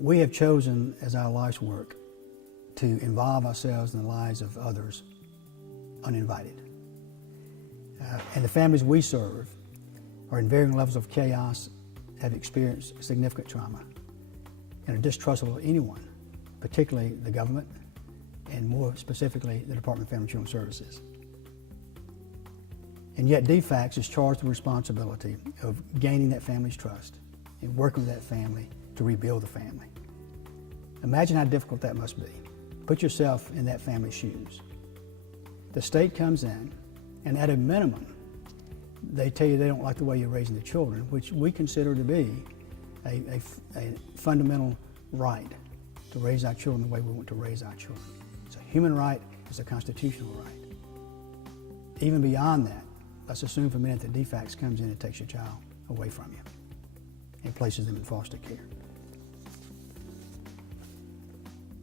We have chosen as our life's work to involve ourselves in the lives of others uninvited. And the families we serve are in varying levels of chaos, have experienced significant trauma, and are distrustful of anyone, particularly the government, and more specifically, the Department of Family and Children Services. And yet DFCS is charged with the responsibility of gaining that family's trust and working with that family to rebuild the family. Imagine how difficult that must be. Put yourself in that family's shoes. The state comes in, and at a minimum, they tell you they don't like the way you're raising the children, which we consider to be a fundamental right to raise our children the way we want to raise our children. It's a human right, it's a constitutional right. Even beyond that, let's assume for a minute that DFCS comes in and takes your child away from you and places them in foster care.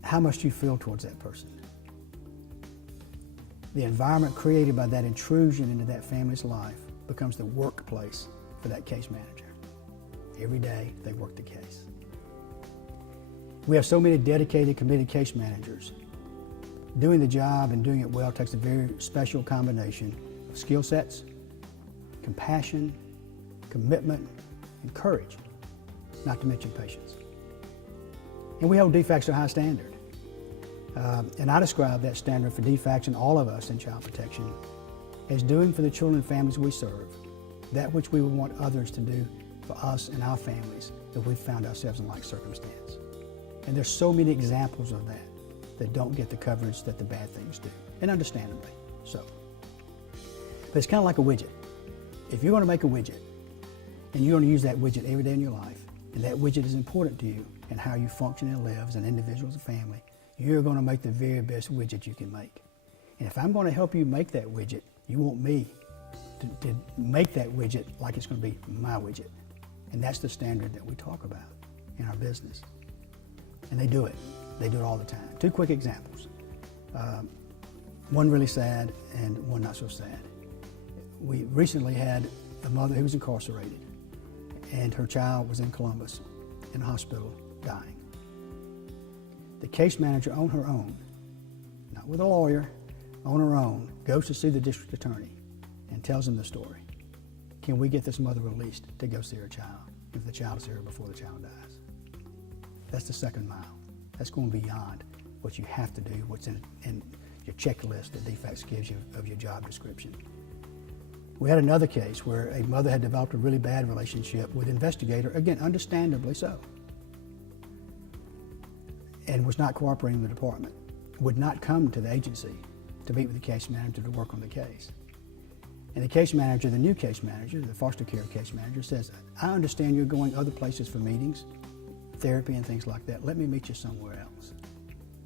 How much do you feel towards that person? The environment created by that intrusion into that family's life becomes the workplace for that case manager. Every day they work the case. We have so many dedicated, committed case managers. Doing the job and doing it well takes a very special combination of skill sets, compassion, commitment, and courage, not to mention patience. And we hold DFCS to a high standard. And I describe that standard for DFCS and all of us in child protection as doing for the children and families we serve that which we would want others to do for us and our families if we found ourselves in like circumstance. And there's so many examples of that don't get the coverage that the bad things do, and understandably so. But it's kind of like a widget. If you're going to make a widget, and you're going to use that widget every day in your life, and that widget is important to you and how you function and live as an individual, as a family, you're going to make the very best widget you can make. And if I'm going to help you make that widget, you want me to make that widget like it's going to be my widget. And that's the standard that we talk about in our business. And they do it. They do it all the time. Two quick examples. One really sad and one not so sad. We recently had a mother who was incarcerated, and her child was in Columbus in a hospital dying. The case manager on her own, not with a lawyer, on her own, goes to see the district attorney and tells him the story. Can we get this mother released to go see her child if the child is here before the child dies? That's the second mile. That's going beyond what you have to do, what's in your checklist that DFCS gives you of your job description. We had another case where a mother had developed a really bad relationship with an investigator, again, understandably so, and was not cooperating with the department, would not come to the agency to meet with the case manager to work on the case. And the case manager, the new case manager, the foster care case manager says, I understand you're going other places for meetings, therapy and things like that. Let me meet you somewhere else.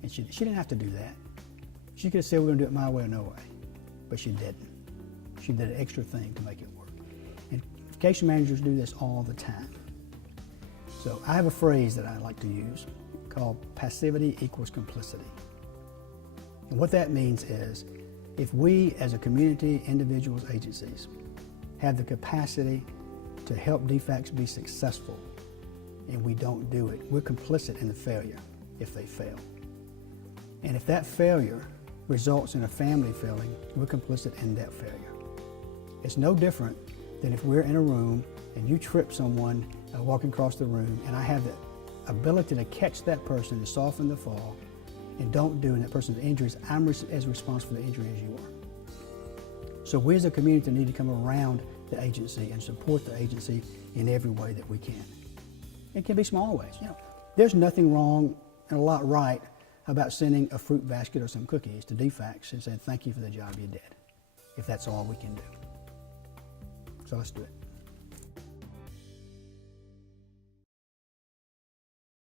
And she didn't have to do that. She could have said, we're going to do it my way or no way, but she didn't. She did an extra thing to make it work. And case managers do this all the time. So I have a phrase that I like to use called passivity equals complicity. And what that means is, if we as a community, individuals, agencies, have the capacity to help DFCS be successful, and we don't do it, we're complicit in the failure if they fail. And if that failure results in a family failing, we're complicit in that failure. It's no different than if we're in a room and you trip someone walking across the room, and I have the ability to catch that person and soften the fall, and don't do in that person's injuries, I'm as responsible for the injury as you are. So we as a community need to come around the agency and support the agency in every way that we can. It can be small ways. There's nothing wrong and a lot right about sending a fruit basket or some cookies to DFCS and saying thank you for the job you did, if that's all we can do. So let's do it.